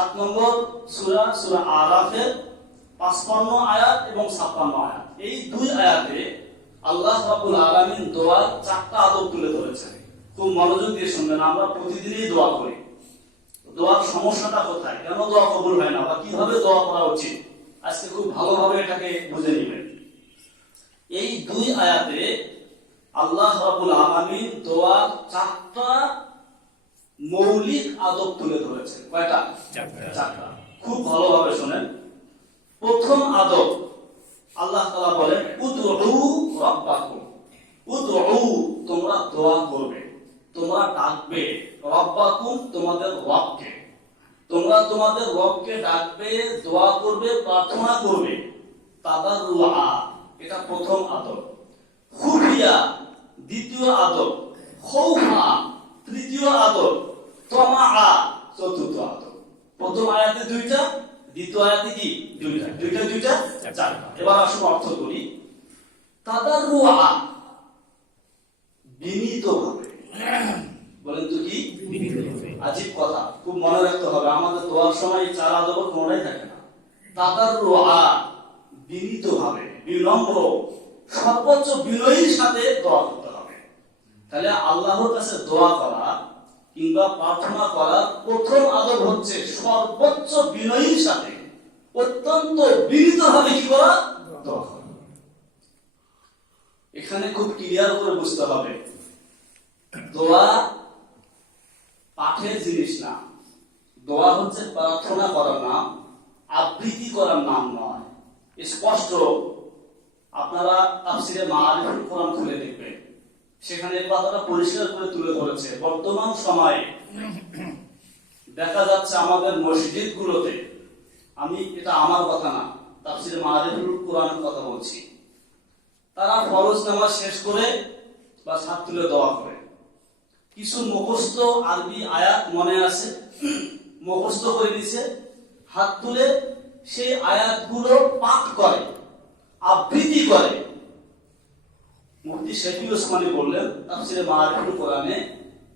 7 নম্বর সূরা সূরা আরাফের 55 আয়াত এবং 56 আয়াত। এই দুই আয়াতে আল্লাহ রাব্বুল আলামিন দোয়ার 4টা আদব তুলে ধরেছেন। খুব মনোযোগ দিয়ে শুনবেন। আমরা প্রতিদিনই দোয়া করি, দোয়ার সমস্যাটা কোথায়, কেন দোয়া কবুল হয় না বা কিভাবে দোয়া করা উচিত, আজকে খুব ভালোভাবে এটাকে বুঝে নেবেন। এই দুই আয়াতে আল্লাহ রাব্বুল আলামিন দোয়ার 4টা মৌলিক আদব তুলে ধরেছেন। কয়টা? 4টা। খুব ভালোভাবে শুনেন। প্রথম আদব, আল্লাহ তাআলা বলেন উদউ রাব্বাকুম। উদউ, তোমরা দোয়া করবে, তোমরা ডাকবে, রাব্বাকুম, তোমাদের রবকে। তোমরা তোমাদের রবকে ডাকবে, দোয়া করবে, প্রার্থনা করবে। তাদাররুআ, এটা প্রথম আদব। খুফিয়া, দ্বিতীয় আদব। খাউফা, তৃতীয় আদব। তামাআ, চতুর্থ আদব। প্রথম আয়াতে 2টা, দ্বিতীয় আয়াতে কি 2টা, 4টা। এবার আসুন অর্থ করি। তাদাররুআ, বিনীতভাবে। বলেন তো কি? বিনীতভাবে। আজীব কথা, খুব মনে রাখতে হবে। আমাদের দোয়ার সময় 4 আদব কোনটাই থাকে না। তাদাররুআ, বিনীতভাবে, বিনম্র, সর্বোচ্চ বিনয়ের সাথে দোয়া করতে হবে। তাহলে আল্লাহর কাছে দোয়া করা কিংবা প্রার্থনা করার প্রথম আদব হচ্ছে সর্বোচ্চ বিনয়ের সাথে, অত্যন্ত বিনীতভাবে কি করা? দোয়া করা। এখানে খুব ক্লিয়ার করে বুঝতে হবে, দোয়া পাঠের জিনিস না। দোয়া হচ্ছে প্রার্থনা করার নাম, আবৃত্তি করার নাম নয়। স্পষ্ট আপনারা তাফসীরে মাআরিফুল কোরআন খুলে দেখবেন, সেখানে এই কথাটা পরিষ্কার করে তুলে ধরেছে। বর্তমান সময়ে দেখা যাচ্ছে আমাদের মসজিদগুলোতে, আমি এটা আমার কথা না, তাফসীরে মাআরিফুল কোরআনের কথা বলছি, তারা ফরজ নামাজ শেষ করে বা হাত তুলে দোয়া করে। কিছু মুখস্থ আরবি আয়াত মনে আছে, মুখস্থ করে দিয়েছে, হাত তুলে সেই আয়াতগুলো পাঠ করে, আবৃত্তি করে। মুফতি শফি ওসমানী বললেন তাফসীরে মাআরিফুল কোরআনে,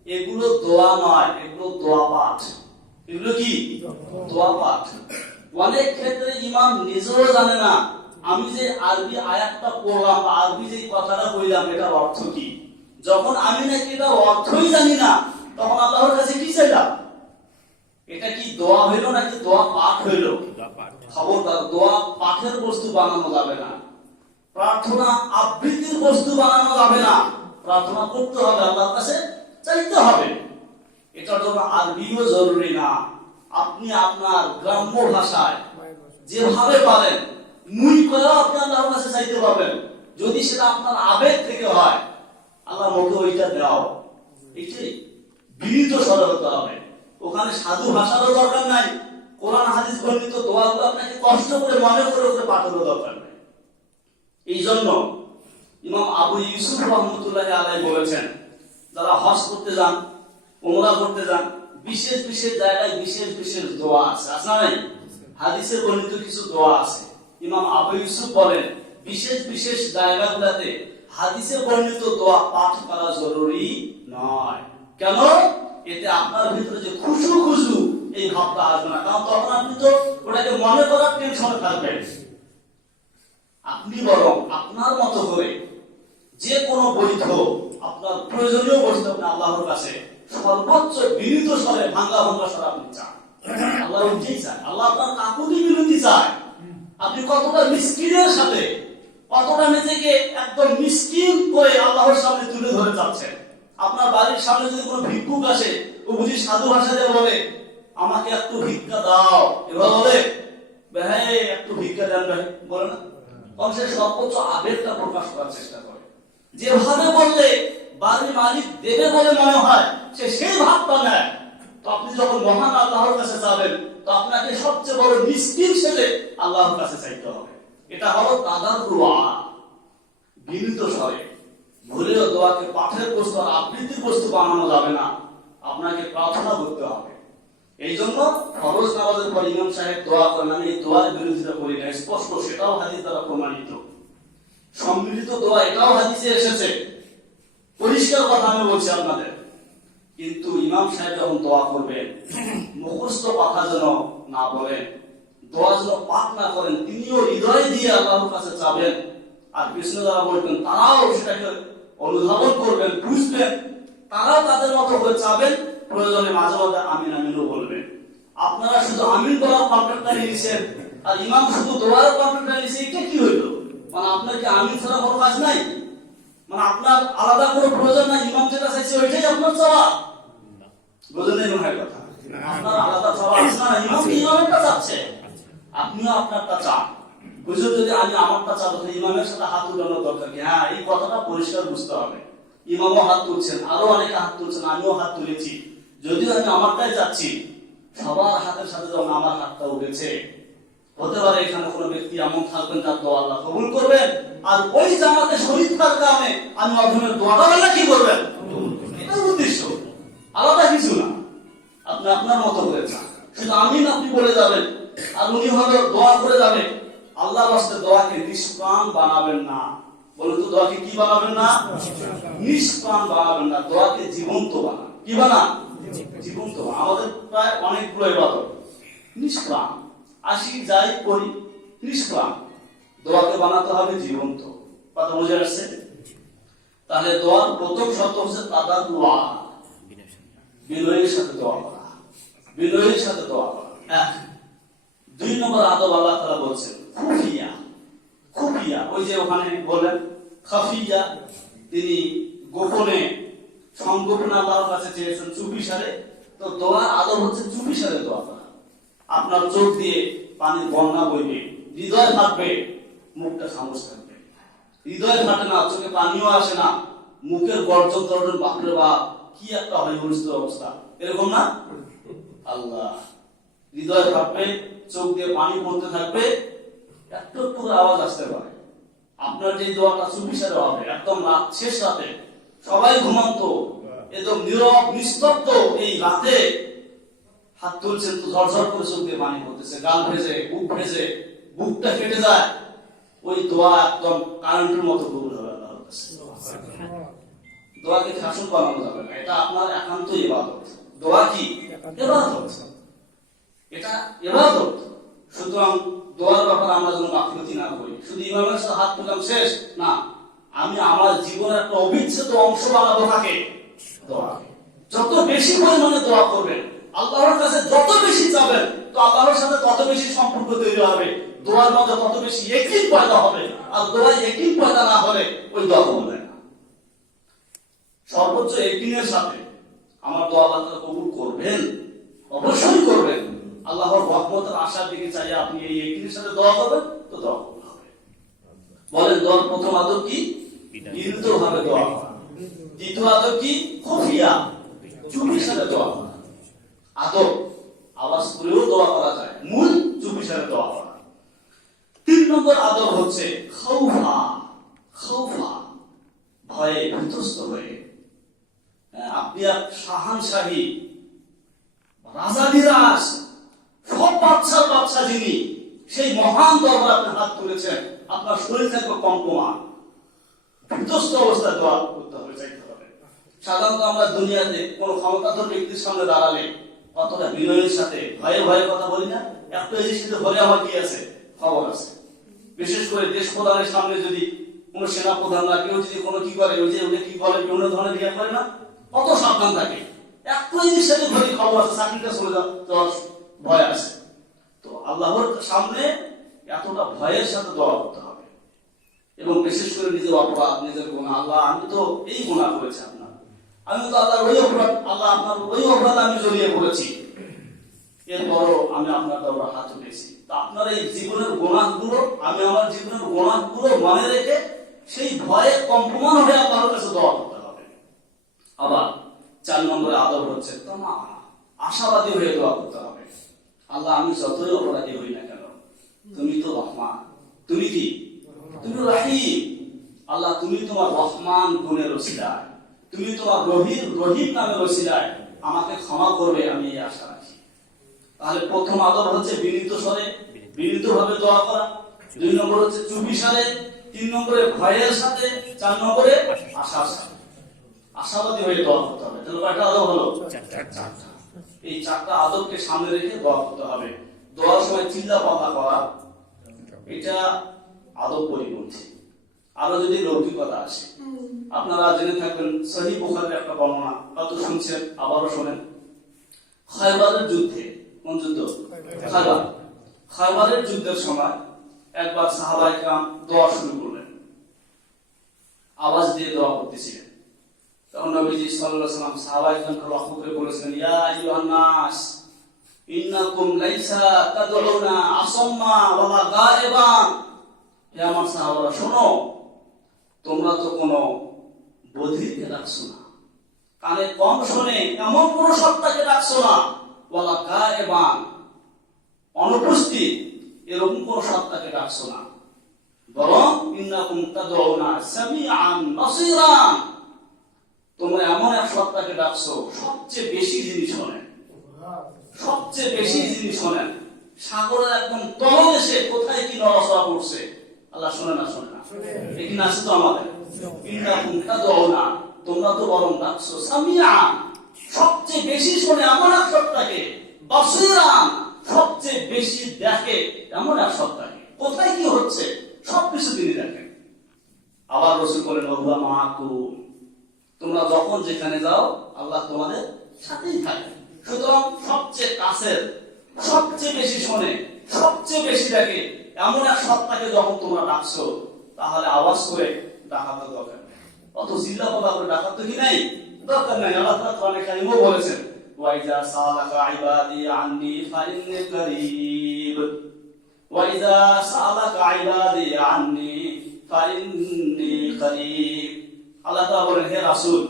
এগুলো দোয়া নয়, এগুলো দোয়া পাঠ। এগুলো কি? দোয়া পাঠ। অনেক ক্ষেত্রে ইমাম নিজেও জানে না আমি যে আরবি আয়াতটা পড়লাম বা আরবি যে কথাটা কইলাম এটার অর্থ কি। যখন আমি নাকি এটার অর্থই জানি না, তখন আল্লাহর কাছে কি চাইলাম? এটা কি দোয়া হইল নাকি দোয়া পাঠ হইল? খবরদার, দোয়া পাঠের বস্তু বানানো যাবে না, প্রার্থনা আবৃত্তির বস্তু বানানো যাবে না। প্রার্থনা করতে হবে, আল্লাহর কাছে চাইতে হবে। এটার জন্য আরবিও জরুরি না। আপনি আপনার গ্রাম্য ভাষায় যেভাবে পারেন মুই করে আপনি আল্লাহর কাছে চাইতে পারবেন, যদি সেটা আপনার আবেগ থেকে হয়। আল্লাহ মোকে ওইটা দাও, এটাই বিনীত স্বরে হতে হবে। ওখানে সাধু ভাষারও দরকার নাই, কোরআন হাদিস বর্ণিত দোয়াগুলো আপনাকে কষ্ট করে মনে করে করে পাঠানোর দরকার নাই। এই জন্য ইমাম আবু ইউসুফ রহমতুল্লাহ আলাইহি বলেছেন, যারা হজ করতে যান, উমরা করতে যান, বিশেষ বিশেষ জায়গায় বিশেষ বিশেষ দোয়া আছে, আছে না নাই? হাদিসে বর্ণিত কিছু দোয়া আছে। ইমাম আবু ইউসুফ বলেন, বিশেষ বিশেষ জায়গাগুলোতে হাদিসে বর্ণিত দোয়া পাঠ করা জরুরি নয়। কেন? এতে আপনার ভিতরে যে খুশু খুশু এই ভাবটা আসবে না, কারণ তখন আপনি তো ওটাকে মনে করার টেনশনে থাকবেন। আপনি বরং আপনার মতো করে যে কোনো বৈধ আপনার প্রয়োজনীয় বস্তু আপনি আল্লাহর কাছে সর্বোচ্চ বিনীত স্বরে, ভাঙ্গা ভাঙ্গা স্বরে আপনি চান। আল্লাহ উঠেই চায়, আল্লাহ আপনার কাকুতি বিনতি চায়। আপনি কতটা মিসকিনের সাথে, কতটা নিজেকে একদম মিসকিন করে আল্লাহর সামনে তুলে ধরে যাচ্ছেন। আপনার বাড়ির সামনে যদি কোনো ভিক্ষুক আসে, ও বুঝি সাধু ভাষাতে বলে আমাকে একটু ভিক্ষা দাও, এবার বলে ভাই একটু ভিক্ষা দেন ভাই, বলে না? তখন সে সর্বোচ্চ আবেগটা প্রকাশ করার চেষ্টা করে। যেভাবে বললে বাড়ির মালিক দেবে বলে মনে হয়, সে সেই ভাবটা নেয়। তো আপনি যখন মহান আল্লাহর কাছে যাবেন, তো আপনাকে সবচেয়ে বড় মিসকিন ছেলে আল্লাহর কাছে চাইতে হবে। এটা হলো তাদাররুআ, বিনীত স্বরে। ভুলেও দোয়াকে পাঠের বস্তু আর আবৃত্তির বস্তু বানানো যাবে না, আপনাকে প্রার্থনা করতে হবে। এই জন্য ফরজ নামাজের পর ইমাম সাহেব দোয়া করেন, আমি এই দোয়ার বিরোধিতা করি না, স্পষ্ট, সেটাও হাদিস দ্বারা প্রমাণিত। সম্মিলিত দোয়া, এটাও হাদিসে এসেছে, পরিষ্কার কথা আমি বলছি আপনাদের। কিন্তু ইমাম সাহেব যখন দোয়া করবেন, মুখস্থ কথা যেন না বলেন, দোয়া যেন পাক না করেন, তিনিও হৃদয় দিয়ে আল্লাহর কাছে চাবেন। আর কৃষ্ণ যারা বলবেন তারাও সেটাকে অনুধাবন করবেন, বুঝবেন, তারাও তাদের মতো করে চাবেন, প্রয়োজনে মাঝে মাঝে আমিন আমিনও বলবেন। আপনারা শুধু আমিন বলার কন্ট্রাক্টটা নিয়েছেন আর ইমাম শুধু দোয়ার কন্ট্রাক্টটা নিয়েছে, এটা কি হইলো? মানে আপনার কি আমিন ছাড়া কোনো কাজ নাই? মানে আপনার আলাদা কোনো প্রয়োজন নাই, ইমাম যেটা চাইছে ওইটাই আপনার চাওয়া? বুঝলেন এই মনে হয় কথা? আপনার আলাদা চাওয়া আছে না, ইমাম ইমামেরটা চাচ্ছে, আপনিও আপনারটা চান। বুঝুন, যদি আমি আমারটা চাবো তাহলে ইমামের সাথে হাত উঠানোর দরকার কি? হ্যাঁ, এই কথাটা পরিষ্কার বুঝতে হবে। ইমামও হাত তুলছেন, আরো অনেকে হাত তুলছেন, আমিও হাত তুলেছি। যদিও আমি আমারটাই চাচ্ছি, সবার হাতের সাথে যখন আমার হাতটা উঠেছে, হতে পারে এখানে কোনো ব্যক্তি এমন থাকবেন যার দোয়া আল্লাহ কবুল করবেন, আর ওই জামাতে শরীর থাকার কারণে আমি মাধ্যমে দোয়াটা আল্লাহ কি করবেন? এটাই উদ্দেশ্য, আলাদা কিছু না। আপনি আপনার মতো করে চান, শুধু আমিন আপনি বলে যাবেন আর উনি হলো দোয়া করে যাবেন। আল্লাহর রাস্তায় দোয়াকে নিষ্প্রাণ বানাবেন না। বলুন তো, দোয়াকে কি বানাবেন না? নিষ্প্রাণ বানাবেন না, দোয়াকে জীবন্ত বানান। কি বানান? জীবন্ত বানান। আমাদের প্রায় অনেকগুলো ইবাদত নিষ্প্রাণ, আসি যাই করি নিষ্প্রাণ, দোয়াকে বানাতে হবে জীবন্ত। কথা বুঝে আসছে? তাহলে দোয়ার প্রথম শর্ত হচ্ছে তাদাররুআ, বিনয়ের সাথে দোয়া করা, বিনয়ের সাথে দোয়া করা। এক। 2 নম্বর আদব আল্লাহ তাআলা বলছেন খুফিয়া। খুফিয়া ওই যে ওখানে বলেন খাফিয়া, তিনি গোপনে সংগোপনে আল্লাহর কাছে চেয়েছেন চুপিসারে। তো দোয়ার আদব হচ্ছে চুপিসারে দোয়া করা। আপনার চোখ দিয়ে পানির বন্যা বইবে, হৃদয় ফাটবে, মুখটা খামোশ থাকবে। হৃদয় ফাটে না, চোখে পানিও আসে না, মুখের গর্জন তর্জন, বাপরে বাপ কি একটা হয় অবস্থা, এরকম না? আল্লাহ, হৃদয় ফাটবে, চোখ দিয়ে পানি পড়তে থাকবে, একটু একটু আওয়াজ আসতে পারে। আপনার যে দোয়াটা চুপিসারে হবে, একদম রাত, শেষ রাতে, সবাই ঘুমান্ত, একদম নীরব নিস্তব্ধ, এই রাতে হাত তুলছেন তো ঝরঝর করে চোখ দিয়ে পানি পড়তেছে, গাল ভেজে, বুক ভেজে, বুকটা ফেটে যায়, ওই দোয়া একদম কারেন্টের মতো কবুল হবে আল্লাহর কাছে। দোয়াকে ফ্যাশন বানানো যাবে না, এটা আপনার একান্ত ইবাদত। দোয়া কি? ইবাদত, এটা ইবাদত। সুতরাং দোয়ার ব্যাপারে আমরা যেন গাফিলতি না করি, শুধু ইমামের সাথে হাত তুললাম শেষ না, আমি আমার জীবনের একটা অবিচ্ছেদ্য অংশ বানাবো থাকে দোয়াকে। যত বেশি পরিমাণে দোয়া করবেন, আল্লাহর কাছে যত বেশি চাবেন, তো আল্লাহর সাথে তত বেশি সম্পর্ক তৈরি হবে, দোয়ার মধ্যে তত বেশি ইয়াকিন পয়দা হবে। আর দোয়ায় ইয়াকিন পয়দা না হলে ওই দোয়া হবে না। সর্বোচ্চ ইয়াকিনের সাথে আমার দোয়া আল্লাহ কবুল করবেন, অবশ্যই করবেন। আল্লাহর রহমতের আশার দিকে চাই আপনি এই ইয়াকিনের সাথে দোয়া করবেন, তো দোয়া কবুল হবে। বলেন, দোয়ার প্রথম আদব কি? বিনীতভাবে দোয়া করা। দ্বিতীয় আদব কি? খুফিয়া, চুপির সাথে দোয়া করা। আদব আওয়াজ করেও দোয়া করা যায়, মূল চুপির সাথে দোয়া করা। 3 নম্বর আদব হচ্ছে খাউফা। খাউফা, ভয়ে ভীতস্ত হয়ে। আপনি এক শাহানশাহী, রাজাধিরাজ, সব বাদশার বাদশা যিনি, সেই মহান দরবারে আপনি হাত তুলেছেন, আপনার শরীর থাকবে কম্পমান, ভীতস্ত অবস্থায় দোয়া করতে হবে, চাইতে হবে। সাধারণত আমরা দুনিয়াতে কোন ক্ষমতাধর ব্যক্তির সামনে দাঁড়ালে কতটা বিনয়ের সাথে ভয়ে ভয়ে কথা বলি না? একটা এই সাথে বলে আমার কি আছে, খবর আছে। বিশেষ করে দেশ প্রধানের সামনে যদি কোন সেনা প্রধান না কেউ যদি কোনো কি করে, ওই যে ওকে কি বলে, বিভিন্ন ধরনের ইয়ে করে না, কত সাবধান থাকে। একটু এই সাথে ধরে খবর আছে, চাকরিটা চলে যাওয়ার ভয় আছে। তো আল্লাহর সামনে এতটা ভয়ের সাথে দোয়া করতে হবে। এবং বিশেষ করে নিজের অপরাধ, নিজের গুনাহ, আল্লাহ আমি তো এই গুনাহ করেছি, আপনার আমি তো আল্লাহর ওই অপরাধ, আল্লাহ আপনার ওই অপরাধ আমি জড়িয়ে পড়েছি, এরপরও আমি আপনার দরবারে হাত উঠেছি। তা আপনার এই জীবনের গুনাহগুলো, আমি আমার জীবনের গুনাহগুলো মনে রেখে সেই ভয়ে কম্পমান হয়ে আল্লাহর কাছে দোয়া করতে হবে। আবার 4 নম্বরে আদব হচ্ছে তামা, আশাবাদী হয়ে দোয়া করতে হবে। আল্লাহ, আমি যতই অপরাধী হই না কেন, তুমি তো রহমান, তুমি কি? তুমি রহিম। আল্লাহ, তুমি তোমার রহমান গুণের ওসিলায়, তুমি তোমার রহিম নামের ওসিলায় আমাকে ক্ষমা করবে, আমি এই আশা রাখি। তাহলে প্রথম আদব হচ্ছে বিনীত স্বরে, বিনীতভাবে দোয়া করা। 2 নম্বর হচ্ছে চুপিসারে, 3 নম্বরে ভয়ের সাথে, 4 নম্বরে আশার সাথে, আশাবাদী হয়ে দোয়া করতে হবে। তাহলে কয়টা আদব হলো? 4টা। এই 4টা আদবকে সামনে রেখে দোয়া করতে হবে। দোয়ার সময় চিল্লা পাল্লা করা এটা আদব পরিপন্থী। আরো যদি লৌকিকতা আসে, আপনারা জেনে থাকবেন সহিহ বুখারীর একটা বর্ণনা, হয়তো শুনছেন, আবারও শোনেন। খায়বারের যুদ্ধে, কোন যুদ্ধ? খায়বারের যুদ্ধের সময় একবার সাহাবায়ে কেরাম দোয়া শুরু করলেন, আওয়াজ দিয়ে দোয়া করতেছিলেন। তখন নবীজি সাল্লাল্লাহু আলাইহি ওয়াসাল্লাম সাহাবায়ে কেরামকে লক্ষ্য করে বলেছেন, ইয়া আইয়ুহান নাস ইন্নাকুম লাইসা তাদউনা আসাম্মা ওয়ালা গায়বান। হে আমার সাহাবারা, শোনো, তোমরা তো কোনো বধিরকে ডাকছো না, কানে কম শোনে এমন কোন সত্তাকে ডাকছো না, ওয়ালা গায়বান, অনুপস্থিত এরকম কোন সত্তাকে ডাকছো না, বরং ইন্নাকুম তাদউনা সামিআন বাসীরান, তোমরা এমন এক সত্তাকে ডাকছো সবচেয়ে বেশি যিনি শোনেন, সবচেয়ে বেশি যিনি শোনেন। সাগরের একদম তলদেশে কোথায় কি নড়াচড়া করছে আল্লাহ শোনে না? শোনে না? এখানে আছে তো আমাদের ইন্নাকুম তাদউনা, তোমরা তো বরং ডাকছো সামিআন, সবচেয়ে বেশি শোনে এমন এক সত্তাকে, বাসীরান, সবচেয়ে বেশি দেখে এমন এক সত্তাকে। কোথায় কি হচ্ছে সবকিছু তিনি দেখেন। আবার রাসূল বলেন, ওয়া মাআকুম, তোমরা যখন যেখানে যাও আল্লাহ তোমাদের সাথেই থাকে। সুতরাং সবচেয়ে কাছের, সবচেয়ে বেশি শোনে, সবচেয়ে বেশি দেখে এমন এক সত্তাকে যখন তোমরা ডাকছো, তাহলে আওয়াজ করে ডাকার তো দরকার নেই, অত চিল্লা পাল্লা করে ডাকার তো কি নাই, দরকার নাই। আল্লাহ তাআলা কোরআনে কারীমে বলেছেন, ওয়া ইযা সালাকা ইবাদি আন্নী ফাইন্নী করিব, ওয়া ইযা সালাকা ইবাদি আন্নী ফাইন্নী করিব। আল্লাহ তাআলা বলেন, হে রাসূল,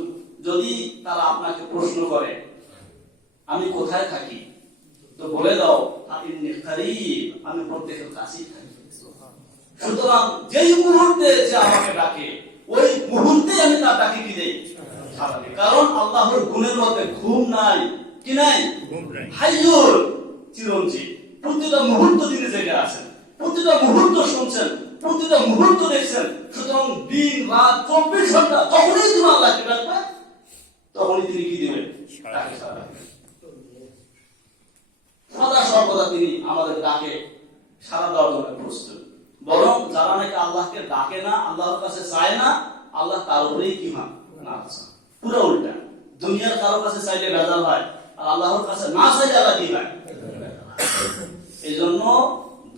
যদি তারা আপনাকে প্রশ্ন করে আমি কোথায় থাকি, তো বলে দাও ফাইন্নী করিব, আমি প্রত্যেকের কাছেই থাকি। সুতরাং যেই মুহূর্তে যে আমাকে ডাকে ওই মুহূর্তে আমি তার ডাকে কি দেই, সাড়া দিই। কারণ আল্লাহর গুণের মধ্যে ঘুম নাই, কি নাই? হাইয়ুল, চিরঞ্জীব। প্রতিটা মুহূর্ত তিনি জেগে আছেন, প্রতিটা মুহূর্ত শুনছেন, প্রতিটা মুহূর্ত দেখছেন। সুতরাং দিন রাত 24 ঘন্টা যখনই তুমি আল্লাহকে ডাকবে তখনই তিনি কি দিবেন, ডাকে সাড়া দিবেন। সদা সর্বদা তিনি আমাদের ডাকে সাড়া দেওয়ার জন্য প্রস্তুত। বরং যারা নাকি আল্লাহকে ডাকে না, আল্লাহর কাছে চায় না, আল্লাহ তার উপরেই কি হয় না, পুরো উল্টা। দুনিয়ার কারো কাছে চাইলে বেজাল হয়, আর আল্লাহর কাছে না চাইলে আল্লাহ কি হয়। এই জন্য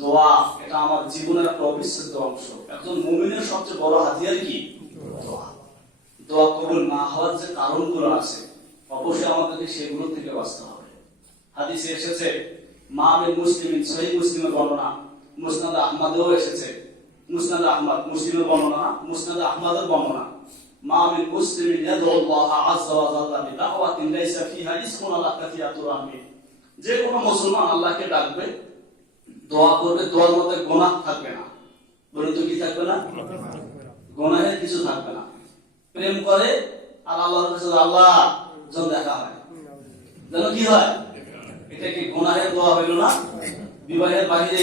দোয়া এটা আমার জীবনের একটা অবিচ্ছেদ্য অংশ। একজন মুমিনের সবচেয়ে বড় হাতিয়ার কি? দোয়া। দোয়া কবুল না হওয়ার যে কারণগুলো আছে অবশ্যই আমাদেরকে সেগুলো থেকে বাঁচতে হবে। হাদিসে এসেছে, মা মিন মুসলিমিন, সহিহ মুসলিমের বর্ণনা, মুসনাদ আহমদেও এসেছে, মুসনাদ আহমদ মুসলিমের বর্ণনা, মুসনাদ আহমদের বর্ণনা, মা মিন মুসলিমিন ইয়াদউল্লাহ আযজা ওয়া জাল্লা বিদাওয়াতিন লাইসা ফিহা ইসমুন আল্লাহ কাফিয়াতুর রাহমি। যে কোনো মুসলমান আল্লাহকে ডাকবে, দোয়া করবে, দোয়ার মধ্যে গুনাহ থাকবে না। বলুন তো কি থাকবে না? গুনাহের কিছু থাকবে না। প্রেম করে আর আল্লাহর কাছে আল্লাহ যখন দেখা হয় যেন কি হয়, এটা কি গুনাহের দোয়া হইল না? বিবাহের বাইরে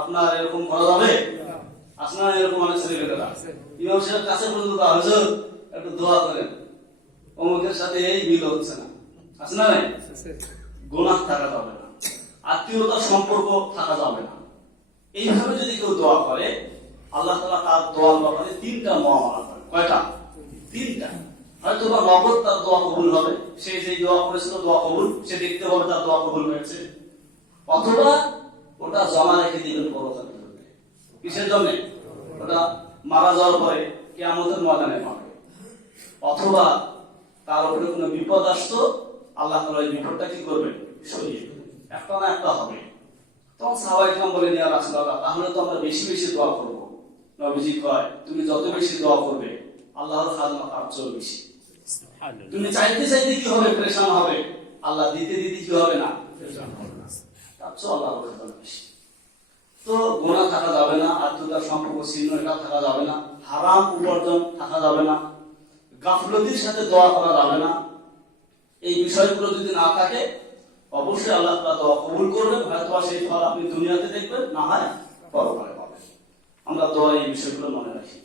আপনার এরকম করা যাবে? আসলে এরকম অনেক ছেলেমেয়েরা ইমাম সাহেব কাছে পর্যন্ত হুজুর একটু দোয়া করেন, অমুকের সাথে এই মিল হচ্ছে না, আছে না? গুনাহ থাকা যাবে না, আত্মীয়তার সম্পর্ক থাকা যাবে না। এইভাবে যদি কেউ দোয়া করে, আল্লাহ তাআলা তার দোয়ার ব্যাপারে 3টা মুআমালা করে। কয়টা? 3টা। হয়তো বা নগদ তার দোয়া কবুল হবে, সে যেই দোয়া করেছিল দোয়া কবুল, সে দেখতে পাবে তার দোয়া কবুল হয়েছে। অথবা ওটা জমা রেখে দিবেন পরকালে। কিসের জন্য? ওটা মারা যাওয়ার পরে কিয়ামতের ময়দানে পাবে। অথবা তার উপরে কোনো বিপদ আসতো, আল্লাহ তাআলা এই বিপদটা কি করবেন, সরিয়ে দেবেন। একটা না একটা হবে। তখন সাহাবায়ে কেরাম বলেন, ইয়া রাসূলুল্লাহ, তাহলে তো আমরা বেশি বেশি দোয়া করব। নবীজি কয়, তুমি যত বেশি দোয়া করবে আল্লাহর খাজনা তার চেয়ে বেশি। তুমি চাইতে চাইতে কি হবে, পরেশান হবে, আল্লাহ দিতে দিতে কি হবে না, তার চেয়ে আল্লাহর খাজনা বেশি। তো গুনাহ থাকা যাবে না, আত্মীয়তার সম্পর্ক ছিন্ন এটা থাকা যাবে না, হারাম উপার্জন থাকা যাবে না, গাফলতির সাথে দোয়া করা যাবে না। এই বিষয়গুলো যদি না থাকে অবশ্যই আল্লাহ তাআলা দোয়া কবুল করবেন। হয়তো সেই ফল আপনি দুনিয়াতে দেখবেন, না হয় পরকালে পাবেন। আমরা দোয়া এই বিষয়গুলো মনে রাখি।